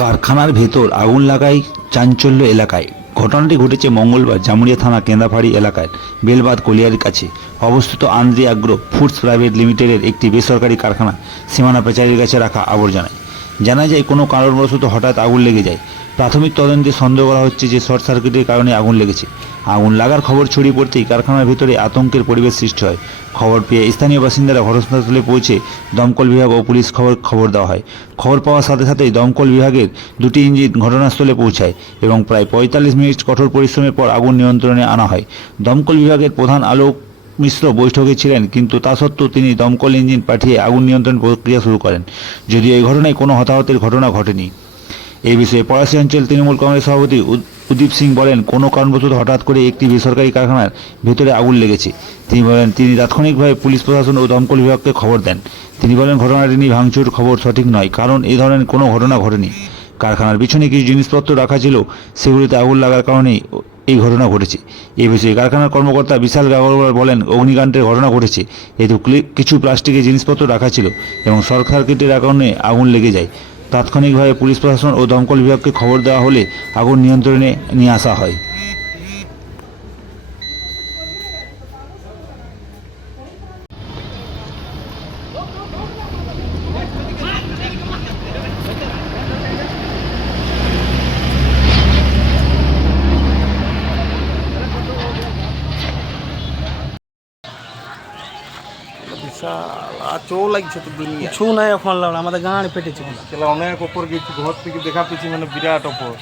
কারখানার ভেতর আগুন লাগায় চাঞ্চল্য এলাকায়। ঘটনাটি ঘটেছে মঙ্গলবার জামুরিয়া থানা কেন্দাফাড়ি এলাকার বেলবাদ কলিয়ারির কাছে অবস্থিত আন্দ্রি আগ্রো ফুডস প্রাইভেট লিমিটেডের একটি বেসরকারি কারখানা সীমানা পেচারির কাছে রাখা আবর্জনায়। জানা যায় কোনো কারণবশত হঠাৎ আগুন লেগে যায়। প্রাথমিক তদন্তে সন্দেহ করা হচ্ছে যে শর্ট সার্কিটের কারণে আগুন লেগেছে। আগুন লাগার খবর ছড়িয়ে পড়তেই কারখানার ভিতরে আতঙ্কের পরিবেশ সৃষ্টি হয়। খবর পেয়ে স্থানীয় বাসিন্দারা ঘটনাস্থলে পৌঁছে দমকল বিভাগ ও পুলিশ খবর দেওয়া হয়। খবর পাওয়ার সাথে সাথেই দমকল বিভাগের দুটি ইঞ্জিন ঘটনাস্থলে পৌঁছায় এবং প্রায় ৪৫ মিনিট কঠোর পরিশ্রমের পর আগুন নিয়ন্ত্রণে আনা হয়। দমকল বিভাগের প্রধান আলোক মিশ্র বৈঠকে ছিলেন, কিন্তু তা সত্ত্বেও তিনি দমকল ইঞ্জিন পাঠিয়ে আগুন নিয়ন্ত্রণ প্রক্রিয়া শুরু করেন। যদিও এই ঘটনায় কোনো হতাহতের ঘটনা ঘটেনি। এই বিষয়ে পলাশী অঞ্চল তৃণমূল কংগ্রেস সভাপতি উদীপ সিং বলেন, কোনো কারণবশত হঠাৎ করে একটি বেসরকারি কারখানার ভেতরে আগুন লেগেছে। তিনি বলেন, তিনি তাৎক্ষণিকভাবে পুলিশ প্রশাসন ও দমকল বিভাগকে খবর দেন। তিনি বলেন, ঘটনাটি নিয়ে ভাঙচুর খবর সঠিক নয়, কারণ এই ধরনের কোনো ঘটনা ঘটেনি। কারখানার পিছনে কিছু জিনিসপত্র রাখা ছিল, সেগুলিতে আগুন লাগার কারণেই এই ঘটনা ঘটেছে। এ বিষয়ে কারখানার কর্মকর্তা বিশাল গাগরওয়াল বলেন, অগ্নিকাণ্ডের ঘটনা ঘটেছে, এতে কিছু প্লাস্টিকের জিনিসপত্র রাখা ছিল এবং শর্ট সার্কিটের কারণে আগুন লেগে যায়। তাৎক্ষণিকভাবে পুলিশ প্রশাসন ও দমকল বিভাগকে খবর দেওয়া হলে আগুন নিয়ন্ত্রণে নিয়ে আসা হয়। চৌ লাগছে তো দুনিয়া কিছু নাই এখন আমাদের গাঁড় পেটেছে সেটা অনেক ওপর গেছি ঘর থেকে দেখা পেয়েছি মানে বিরাট ওপর।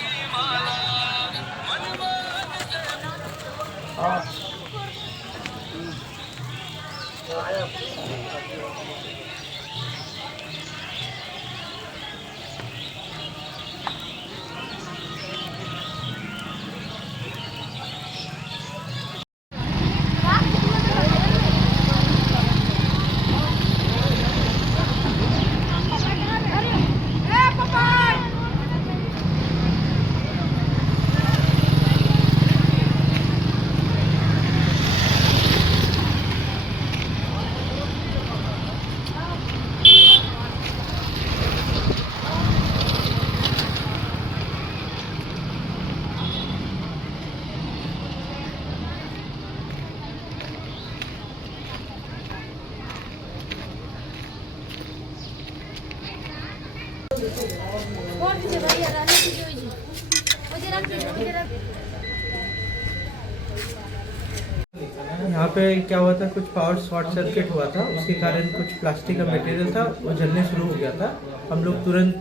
यहाँ पे क्या हुआ था, कुछ पावर शॉर्ट सर्किट हुआ था, उसके कारण कुछ प्लास्टिक का मटेरियल था वो जलने शुरू हो गया था। हम लोग तुरंत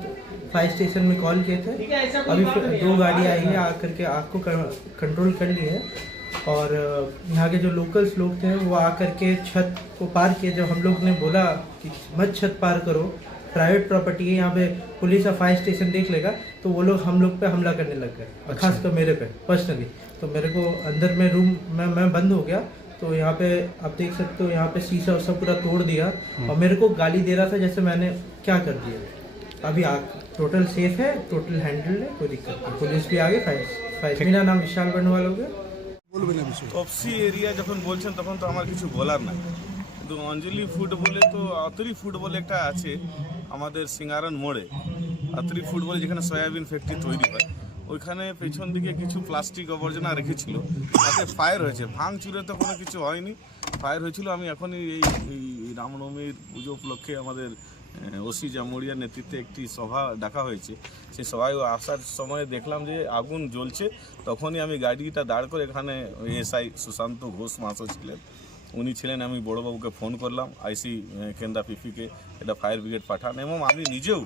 फायर स्टेशन में कॉल किए थे। अभी 2 गाड़ी आई है, आकर के आग को कंट्रोल कर ली है और यहाँ के जो लोकल्स लोग थे वो आकर के छत को पार किए। जब हम लोग ने बोला कि मत छत पार करो, प्राइवेट प्रॉपर्टी है, यहाँ पे पुलिस और फायर स्टेशन देख लेगा, तो वो लोग हम लोग पे हमला करने लग गए। खासकर मेरे पे पर्सनली, तो मेरे को अंदर में रूम में मैं बंद हो गया। तो यहाँ पे आप देख सकते हो, यहाँ पे शीशा सब पूरा तोड़ दिया और मेरे को गाली दे रहा था जैसे मैंने क्या कर दिया। अभी आग टोटल सेफ है, टोटल हैंडल्ड है, कोई दिक्कत नहीं। पुलिस भी आगे, फायर मेरा नाम विशाल बर्नवाल हो गया। তপসি এরিয়া যখন বলছেন তখন তো আমার কিছু বলার নাই, কিন্তু অঞ্জলি ফুড বলে তো আতরি ফুড বলে একটা আছে আমাদের সিঙ্গারান মোড়ে। আতরি ফুড বলে যেখানে সয়াবিন ফ্যাক্টরি তৈরি হয়, ওইখানে পেছন দিকে কিছু প্লাস্টিক আবর্জনা রেখেছিল, তাতে ফায়ার হয়েছে। ভাঙচুরে তো কোনো কিছু হয়নি, ফায়ার হয়েছিল। আমি এখনই এই রামনবমীর পুজো উপলক্ষে আমাদের ওসি জামুরিয়ার নেতৃত্বে একটি সভা ডাকা হয়েছে। সেই সভায় আসার সময় দেখলাম যে আগুন জ্বলছে, তখনই আমি গাড়িটা দাঁড় করে এখানে এসআই সুশান্ত ঘোষ মাসও ছিলেন, উনি ছিলেন। আমি বড়োবাবুকে ফোন করলাম, আইসি কেন্দ্রা পিপিকে এটা ফায়ার ব্রিগেড পাঠান, এবং আমি নিজেও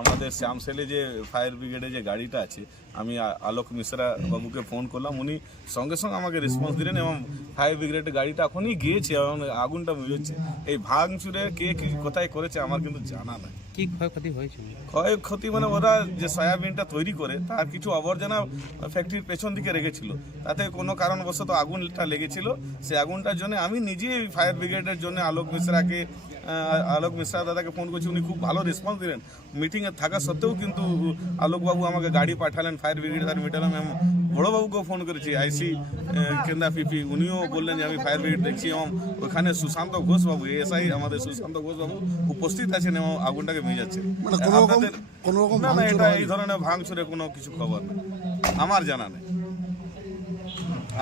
আমাদের শ্যামসেলে যে ফায়ার ব্রিগেডে যে গাড়িটা আছে, আমি আলোক মিশ্রা বাবুকে ফোন করলাম, উনি সঙ্গে সঙ্গে আমাকে রেসপন্স দিলেন এবং ফায়ার ব্রিগেডের গাড়িটা এখনই গিয়েছে এবং আগুনটা বুঝেছে। এই ভাঙচুরে কে কি কোথায় করেছে আমার কিন্তু জানা নাই। কি ক্ষয়ক্ষতি হয়েছে? ক্ষয়ক্ষতি মানে ওরা যে সয়াবিনটা তৈরি করে তার কিছু আবর্জনা ফ্যাক্টরির পেছন দিকে রেখেছিল, তাতে কোনো কারণবশত আগুনটা লেগেছিল। সেই আগুনটার জন্য আমি নিজেই ফায়ার ব্রিগেডের জন্য আলোক মিশ্রা দাদাকে ফোন করছি, উনি খুব ভালো রেসপন্স দিলেন। মিটিংয়ে থাকা সত্ত্বেও কিন্তু আলোকবাবু আমাকে গাড়ি পাঠালেন, ফায়ার ব্রিগেড তার মিটালাম এবং বড়বাবুকেও ফোন করেছি আইসি কেন্দা পিপি, উনিও বললেন যে আমি ফায়ার ব্রিগেড দেখছি এবং ওখানে সুশান্ত ঘোষবাবু এসআই আমাদের সুশান্ত ঘোষবাবু উপস্থিত আছেন এবং আগুনটাকে মেজাচ্ছে। মানে কোনো রকম না না, ভাঙচুর এটা হয়নি? এই ধরনের ভাঙচুরে কোনো কিছু খবর নেই, আমার জানা নেই।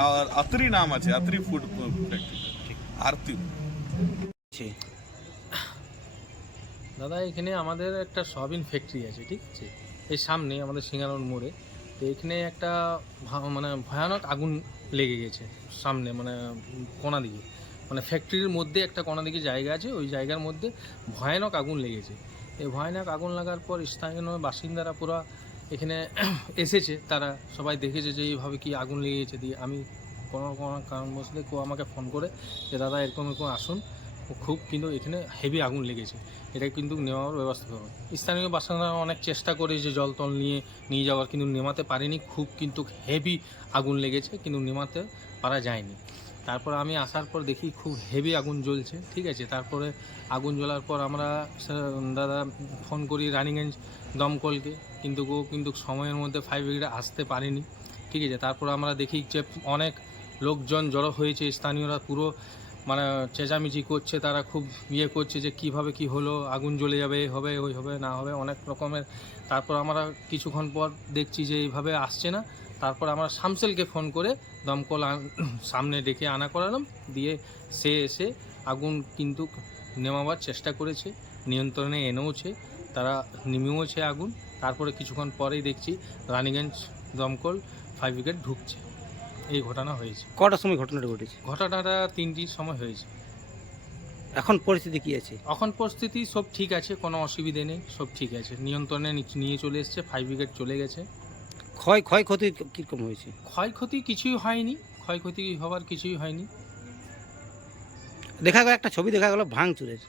আর আত্রি নাম আছে, আত্রি ফুড ফ্যাক্টরি, আরতি। দাদা এখানে আমাদের একটা সয়াবিন ফ্যাক্টরি আছে, ঠিক আছে, এই সামনে আমাদের সিঙ্গারন মোড়ে। তো এখানে একটা মানে ভয়ানক আগুন লেগে গেছে সামনে, মানে কোণা দিকে, মানে ফ্যাক্টরির মধ্যে একটা কোণা দিকে জায়গা আছে, ওই জায়গার মধ্যে ভয়ানক আগুন লেগেছে। এই ভয়ানক আগুন লাগার পর স্থানীয় বাসিন্দারা পুরো এখানে এসেছে, তারা সবাই দেখেছে যে এইভাবে কি আগুন লেগেছে। দিয়ে আমি কোনো কোনো কারণ বসলে কেউ আমাকে ফোন করে যে দাদা এরকম এরকম আসুন, খুব কিন্তু এখানে হেভি আগুন লেগেছে, এটা কিন্তু নেওয়ার ব্যবস্থা করুন। স্থানীয় বাসিন্দারা অনেক চেষ্টা করে যে জল টল নিয়ে যাওয়ার, কিন্তু নেমাতে পারেনি, খুব কিন্তু হেভি আগুন লেগেছে, কিন্তু নেমাতে পারা যায়নি। তারপর আমি আসার পর দেখি খুব হেভি আগুন জ্বলছে, ঠিক আছে। তারপরে আগুন জ্বলার পর আমরা দাদা ফোন করি রানিগঞ্জ দমকলকে, কিন্তু ও কিন্তু সময়ের মধ্যে ফায়ার ব্রিগেড আসতে পারেনি, ঠিক আছে। তারপর আমরা দেখি যে অনেক লোকজন জড়ো হয়েছে, স্থানীয়রা পুরো মানে চেঁচামেচি করছে, তারা খুব ইয়ে করছে যে কিভাবে কি হলো, আগুন জ্বলে যাবে, হবে ওই হবে না হবে, অনেক রকমের। তারপর আমরা কিছুক্ষণ পর দেখছি যে এইভাবে আসছে না, তারপর আমরা শামসেলকে ফোন করে দমকল সামনে ডেকে আনা করালাম, দিয়ে সে এসে আগুন কিন্তু নেমাবার চেষ্টা করেছে, নিয়ন্ত্রণে এনেওছে, তারা নেমেওছে আগুন। তারপরে কিছুক্ষণ পরেই দেখছি রানীগঞ্জ দমকল ফায়ার ব্রিগেড ঢুকছে। এই ঘটনা হয়েছে। কটার সময় ঘটনাটা ঘটেছে? ঘটনাটা 3টির সময় হয়েছে। এখন পরিস্থিতি কি আছে? এখন পরিস্থিতি সব ঠিক আছে, কোনো অসুবিধে নেই, সব ঠিক আছে, নিয়ন্ত্রণে নিয়ে চলে এসছে, ফায়ার ব্রিগেড চলে গেছে। ক্ষয়ক্ষতি কীরকম হয়েছে? ক্ষয়ক্ষতি কিছুই হয়নি, ক্ষয়ক্ষতি হওয়ার কিছুই হয়নি। দেখা গেল একটা ছবি দেখা গেল ভাঙচুরের।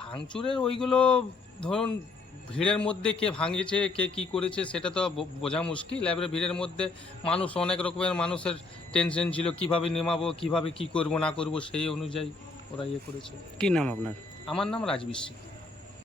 ভাঙচুরের ওইগুলো ধরুন ভিড়ের মধ্যে কে ভাঙিয়েছে কে কি করেছে সেটা তো বোঝা মুশকিল। এবারে ভিড়ের মধ্যে মানুষ, অনেক রকমের মানুষের টেনশন ছিল, কিভাবে নেমাবো, কিভাবে কি করব না করব, সেই অনুযায়ী ওরা ইয়ে করেছে। কি নাম আপনার? আমার নাম রাজবিশ্বি।